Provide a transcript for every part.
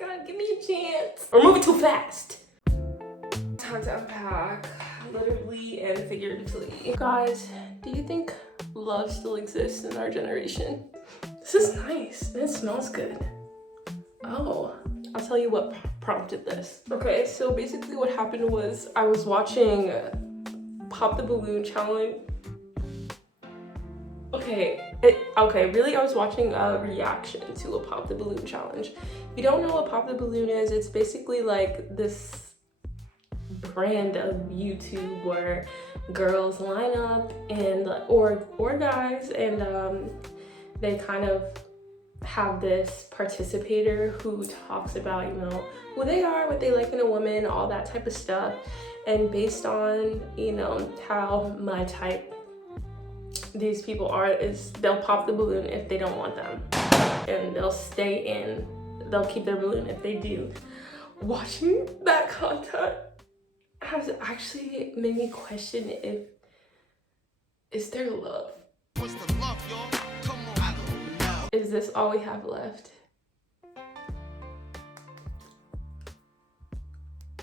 God, give me a chance. We're moving too fast. Time to unpack, literally and figuratively. Guys, do you think love still exists in our generation? This is nice and it smells good. Oh, I'll tell you what prompted this. Okay, so basically what happened was I was watching Pop the Balloon challenge. Really, I was watching a reaction to a Pop the Balloon challenge. If you don't know what Pop the Balloon is, it's basically like this brand of YouTube where girls line up and or guys, and they kind of have this participator who talks about, you know, who they are, what they like in a woman, all that type of stuff. And based on, you know, how my type these people are, is they'll pop the balloon if they don't want them, and they'll stay in, they'll keep their balloon if they do. Watching that content has actually made me question if, is there love? What's the love, y'all? Come on. I don't know. Is this all we have left?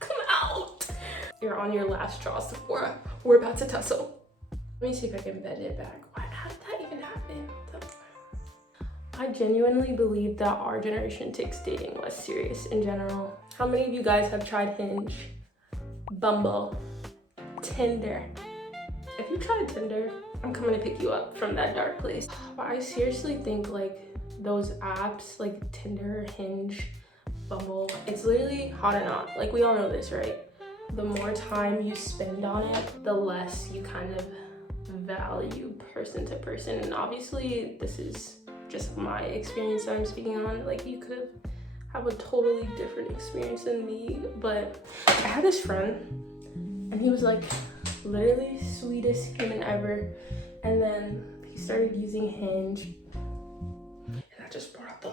Come out! You're on your last straw, Sephora. We're about to tussle. Let me see if I can bend it back. How did that even happen? I genuinely believe that our generation takes dating less serious in general. How many of you guys have tried Hinge, Bumble, Tinder? If you tried Tinder, I'm coming to pick you up from that dark place. But I seriously think like those apps like Tinder, Hinge, Bumble, it's literally hot and not. Like, we all know this, right? The more time you spend on it, the less you kind of value person to person. And obviously this is just my experience that I'm speaking on. Like, you could have a totally different experience than me. But I had this friend and he was like literally sweetest human ever, and then he started using Hinge and that just brought out the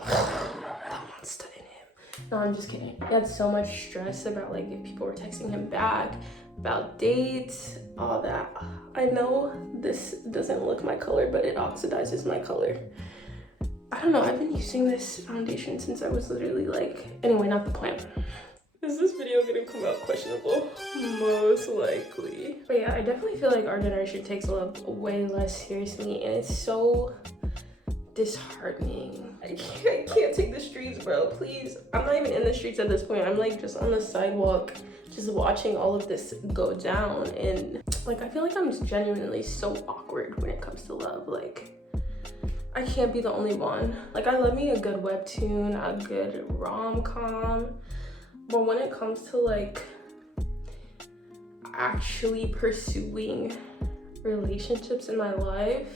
monster in him. No, I'm just kidding. He had so much stress about like if people were texting him back, about dates, all that. I know this doesn't look my color, but it oxidizes my color. I don't know, I've been using this foundation since I was literally like, anyway, not the point. Is this video gonna come out questionable? Most likely. But yeah, I definitely feel like our generation takes love way less seriously, and it's so disheartening. I can't take the streets, bro, please. I'm not even in the streets at this point. I'm like just on the sidewalk, just watching all of this go down. And like, I feel like I'm genuinely so awkward when it comes to love. Like, I can't be the only one. Like, I love me a good webtoon, a good rom-com, but when it comes to like actually pursuing relationships in my life,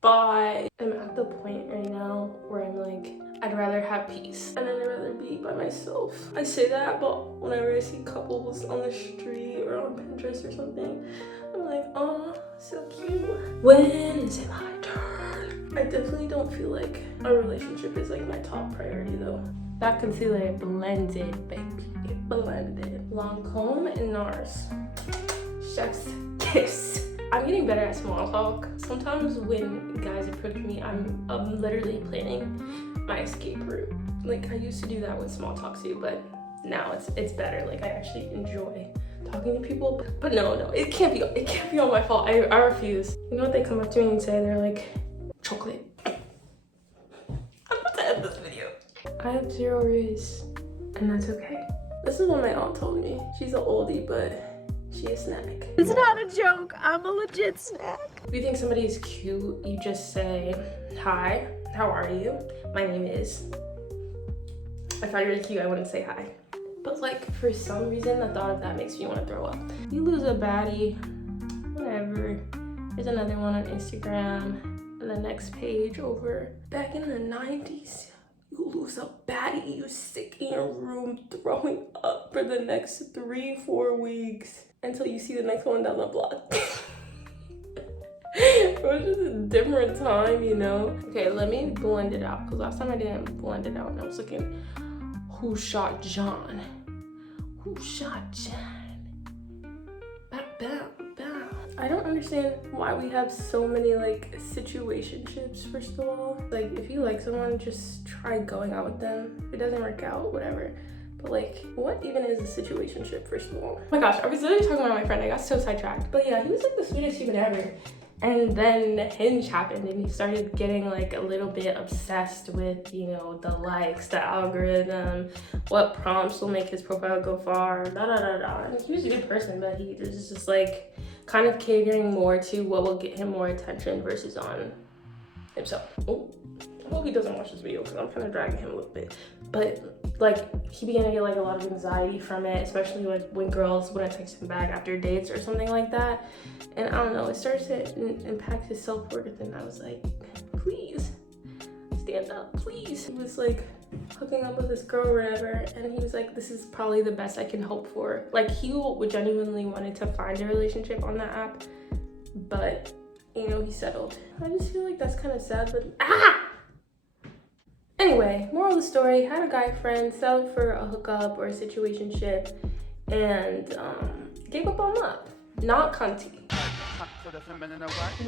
but I'm at the point right now where I'm like, I'd rather have peace and I'd rather be by myself. I say that, but whenever I see couples on the street or on Pinterest or something, I'm like, oh, so cute. When is it my turn? I definitely don't feel like a relationship is like my top priority though. That concealer blended, baby. It blended. Lancome and NARS. Chef's kiss. I'm getting better at small talk. Sometimes when guys approach me, I'm literally planning my escape route. Like, I used to do that with small talk too, but now it's better. Like, I actually enjoy talking to people. But no, it can't be all my fault. I refuse. You know what they come up to me and say? They're like, chocolate. I'm about to end this video. I have 0 riz, and that's okay. This is what my aunt told me. She's an oldie, but she a snack. It's not a joke, I'm a legit snack. If you think somebody is cute, you just say, hi, how are you? My name is. If I were cute, I wouldn't say hi. But like, for some reason, the thought of that makes me want to throw up. You lose a baddie, whatever. There's another one on Instagram, and the next page over. Back in the 90s, you lose a baddie, you sick in your room throwing up for the next 3-4 weeks until you see the next one down the block. It was just a different time, you know? Okay, let me blend it out, because last time I didn't blend it out and I was looking, who shot John? Who shot John? Bow, bow, bow. I don't understand why we have so many like situationships. First of all, like if you like someone, just try going out with them. If it doesn't work out, whatever. But like, what even is a situationship, first of all? Oh my gosh, I was literally talking about my friend. I got so sidetracked. But yeah, he was like the sweetest human ever. And then Hinge happened and he started getting like a little bit obsessed with, you know, the likes, the algorithm, what prompts will make his profile go far, da da da da. And he was a good person, but he was just like kind of catering more to what will get him more attention versus on himself. Oh, I hope he doesn't watch this video because I'm kind of dragging him a little bit. But like he began to get like a lot of anxiety from it, especially like when girls wouldn't text him back after dates or something like that. And I don't know, it starts to impact his self-worth, and I was like, please stand up, please. He was like hooking up with this girl or whatever, and he was like, this is probably the best I can hope for. Like he genuinely wanted to find a relationship on that app, but you know, he settled. I just feel like that's kind of sad, but Anyway, moral of the story, had a guy friend, settled for a hookup or a situationship, and gave up on love. Not cunty.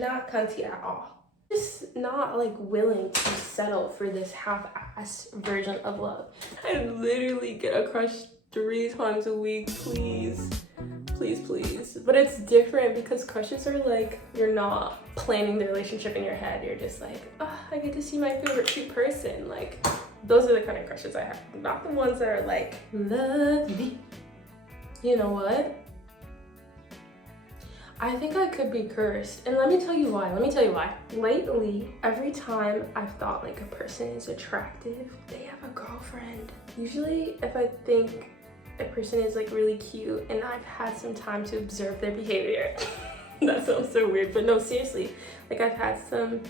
Not cunty at all. Just not like willing to settle for this half-ass version of love. I literally get a crush 3 times a week, please. Please, please. But it's different because crushes are like, you're not planning the relationship in your head. You're just like, oh, I get to see my favorite cute person. Like, those are the kind of crushes I have. Not the ones that are like, lovely. You know what? I think I could be cursed. And let me tell you why. Lately, every time I've thought like a person is attractive, they have a girlfriend. Usually, if I think a person is like really cute and I've had some time to observe their behavior. That sounds so weird, but no, seriously. Like I've had some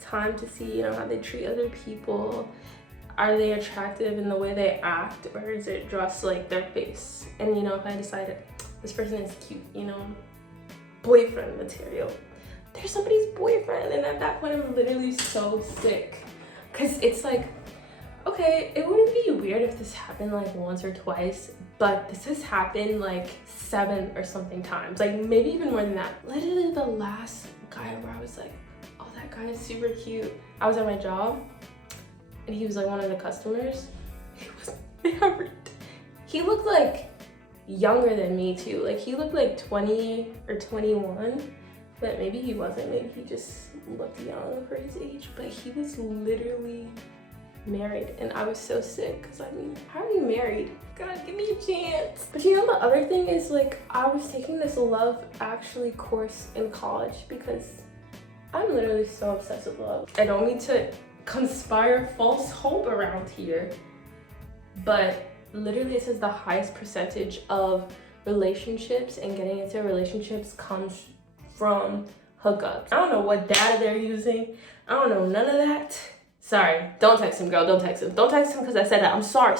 time to see, you know, how they treat other people. Are they attractive in the way they act, or is it just like their face? And you know, if I decided this person is cute, you know, boyfriend material. There's somebody's boyfriend, and at that point I'm literally so sick. Cause it's like, okay, it wouldn't be weird if this happened like once or twice, but this has happened like 7 or something times, like maybe even more than that. Literally the last guy where I was like, oh, that guy is super cute. I was at my job and he was like one of the customers. He looked like younger than me too. Like he looked like 20 or 21, but maybe he wasn't. Maybe he just looked young for his age, but he was literally married, and I was so sick because I mean, how are you married? God, give me a chance. But you know, the other thing is like, I was taking this Love Actually course in college because I'm literally so obsessed with love. I don't mean to conspire false hope around here, but literally it says the highest percentage of relationships and getting into relationships comes from hookups. I don't know what data they're using. I don't know none of that. Sorry, don't text him, girl, don't text him. Don't text him because I said that. I'm sorry,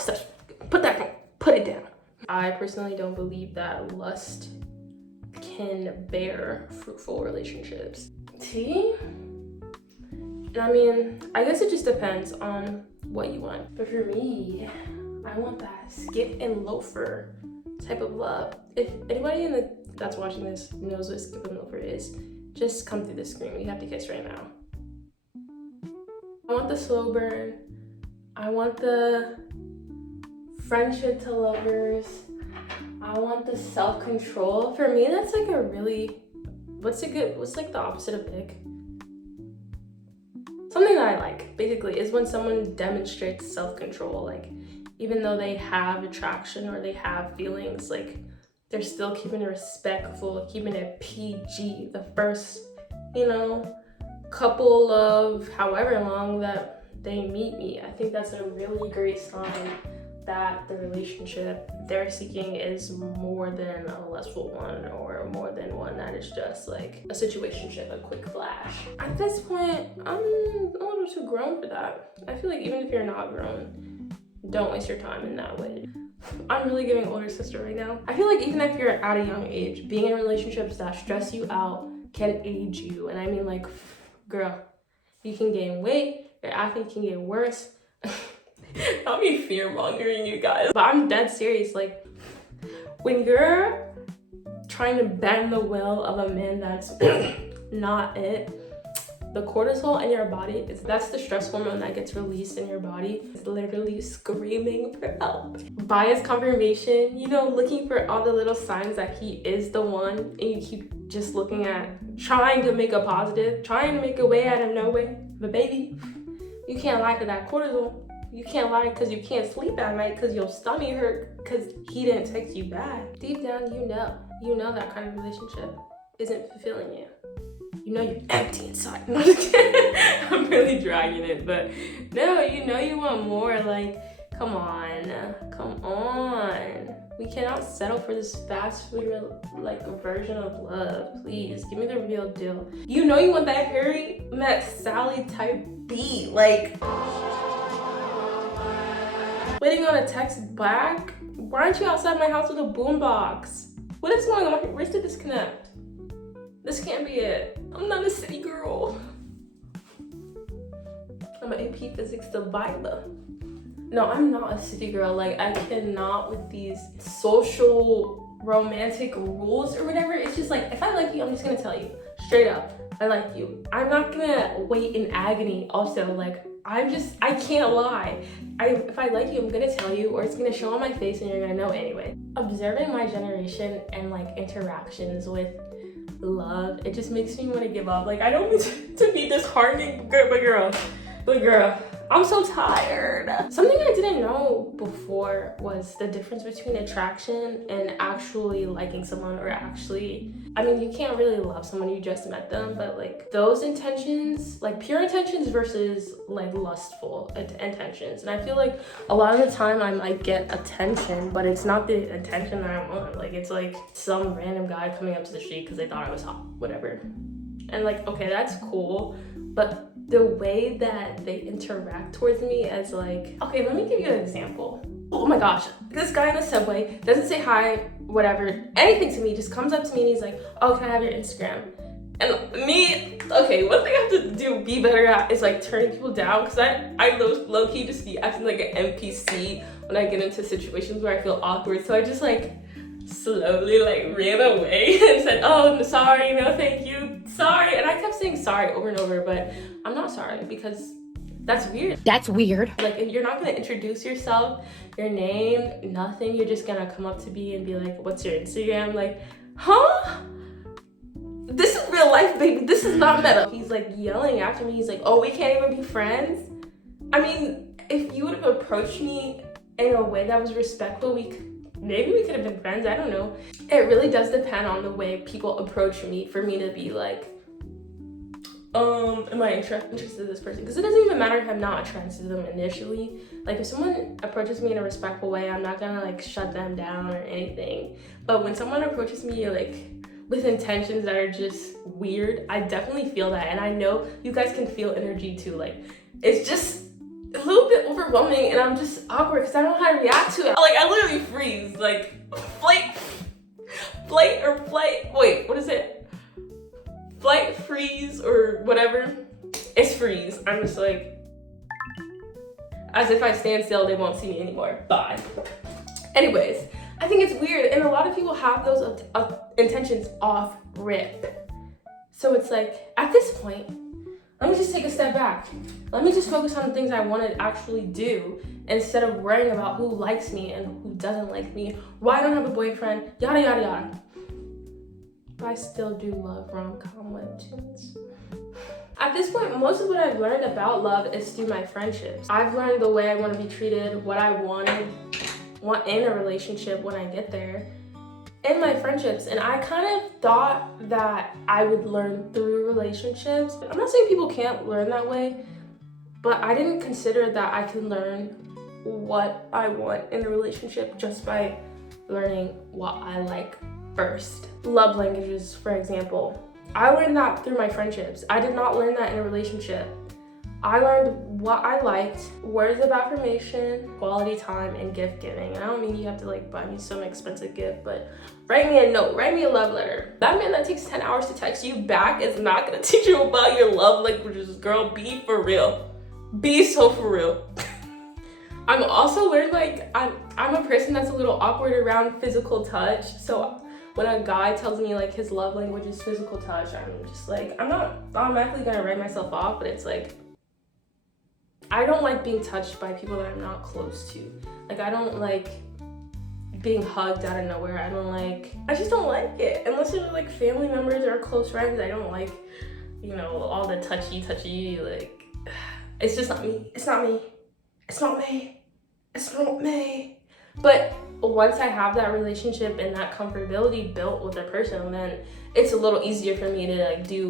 put it down. I personally don't believe that lust can bear fruitful relationships. See? I mean, I guess it just depends on what you want. But for me, I want that skip and loafer type of love. If anybody that's watching this knows what skip and loafer is, just come through the screen. We have to kiss right now. I want the slow burn. I want the friendship to lovers. I want the self-control. For me, that's like a really, what's like the opposite of ick? Something that I like, basically, is when someone demonstrates self-control. Like, even though they have attraction or they have feelings, like, they're still keeping it respectful, keeping it PG. The first, you know, couple of however long that they meet me. I think that's a really great sign that the relationship they're seeking is more than a lustful one, or more than one that is just like a situationship, a quick flash. At this point, I'm a little too grown for that. I feel like even if you're not grown, don't waste your time in that way. I'm really giving older sister right now. I feel like even if you're at a young age, being in relationships that stress you out can age you. And I mean, like, girl, you can gain weight, your acne can get worse. I'll be fear mongering you guys, but I'm dead serious. Like, when you're trying to bend the will of a man that's not it. The cortisol in your body, that's the stress hormone that gets released in your body. It's literally screaming for help. Bias confirmation, you know, looking for all the little signs that he is the one, and you keep just looking at, trying to make a positive, trying to make a way out of no way. But baby, you can't lie to that cortisol. You can't lie because you can't sleep at night because your stomach hurt because he didn't text you back. Deep down, you know that kind of relationship isn't fulfilling you. You know you're empty inside. No, I'm really dragging it, but no, you know you want more. Like, come on. We cannot settle for this fast food version of love. Please, give me the real deal. You know you want that Harry Met Sally type beat, like waiting on a text back. Why aren't you outside my house with a boombox? What is going on? Where's the disconnect? This can't be it. I'm not a city girl. I'm an AP Physics survivor. No, I'm not a city girl. Like, I cannot with these social romantic rules or whatever. It's just like, if I like you, I'm just gonna tell you straight up, I like you. I'm not gonna wait in agony. Also, like, I can't lie. If I like you, I'm gonna tell you, or it's gonna show on my face and you're gonna know anyway. Observing my generation and like interactions with love, it just makes me want to give up. Like, I don't mean to be disheartening, but girl, I'm so tired. Something I didn't know before was the difference between attraction and actually liking someone, or actually, I mean, you can't really love someone you just met them, but like those intentions, like pure intentions versus like lustful intentions. And I feel like a lot of the time I might get attention, but it's not the attention that I want. Like, it's like some random guy coming up to the street because they thought I was hot, whatever. And like, okay, that's cool, but the way that they interact towards me as like, okay, let me give you an example. Oh my gosh, this guy in the subway doesn't say hi, whatever, anything to me, just comes up to me and he's like, oh, can I have your Instagram? And me, okay, one thing I have to be better at is like turning people down, because I low-key just be acting like an NPC when I get into situations where I feel awkward. So I just like slowly like ran away and said, oh, sorry, no thank you, sorry. And I kept saying sorry over and over, but I'm not sorry, because that's weird. That's weird. Like, if you're not gonna introduce yourself, your name, nothing, you're just gonna come up to me and be like, what's your Instagram? Like, huh? This is real life, baby. This is not meta. He's like yelling after me. He's like, oh, we can't even be friends? I mean, if you would have approached me in a way that was respectful, maybe we could have been friends, I don't know. It really does depend on the way people approach me for me to be like, am I interested in this person? Because it doesn't even matter if I'm not attracted to them initially. Like, if someone approaches me in a respectful way, I'm not gonna like shut them down or anything. But when someone approaches me like with intentions that are just weird, I definitely feel that. And I know you guys can feel energy too. Like, it's just a little bit overwhelming, and I'm just awkward because I don't know how to react to it. Like, I literally freeze. Like, flight, wait, what is it? Flight, freeze, or whatever. It's freeze. I'm just like, as if I stand still, they won't see me anymore. Bye. Anyways, I think it's weird, and a lot of people have those intentions off rip. So it's like, at this point, let me just take a step back. Let me just focus on the things I want to actually do instead of worrying about who likes me and who doesn't like me, why I don't have a boyfriend, yada, yada, yada. But I still do love rom-com webtoons. At this point, most of what I've learned about love is through my friendships. I've learned the way I want to be treated, what I want in a relationship when I get there, in my friendships. And I kind of thought that I would learn through relationships. I'm not saying people can't learn that way, but I didn't consider that I could learn what I want in a relationship just by learning what I like first. Love languages, for example. I learned that through my friendships. I did not learn that in a relationship. I learned what I liked, words of affirmation, quality time, and gift giving. And I don't mean you have to like buy me some expensive gift, but write me a note, write me a love letter. That man that takes 10 hours to text you back is not gonna teach you about your love languages, girl. Be for real. Be so for real. I'm also learned like I'm a person that's a little awkward around physical touch. So when a guy tells me like his love language is physical touch, I'm just like, I'm not automatically gonna write myself off, but it's like, I don't like being touched by people that I'm not close to. Like, I don't like being hugged out of nowhere. I just don't like it. Unless it's like family members or close friends, I don't like, you know, all the touchy, like, it's just not me. It's not me. It's not me. It's not me. But once I have that relationship and that comfortability built with a person, then it's a little easier for me to like do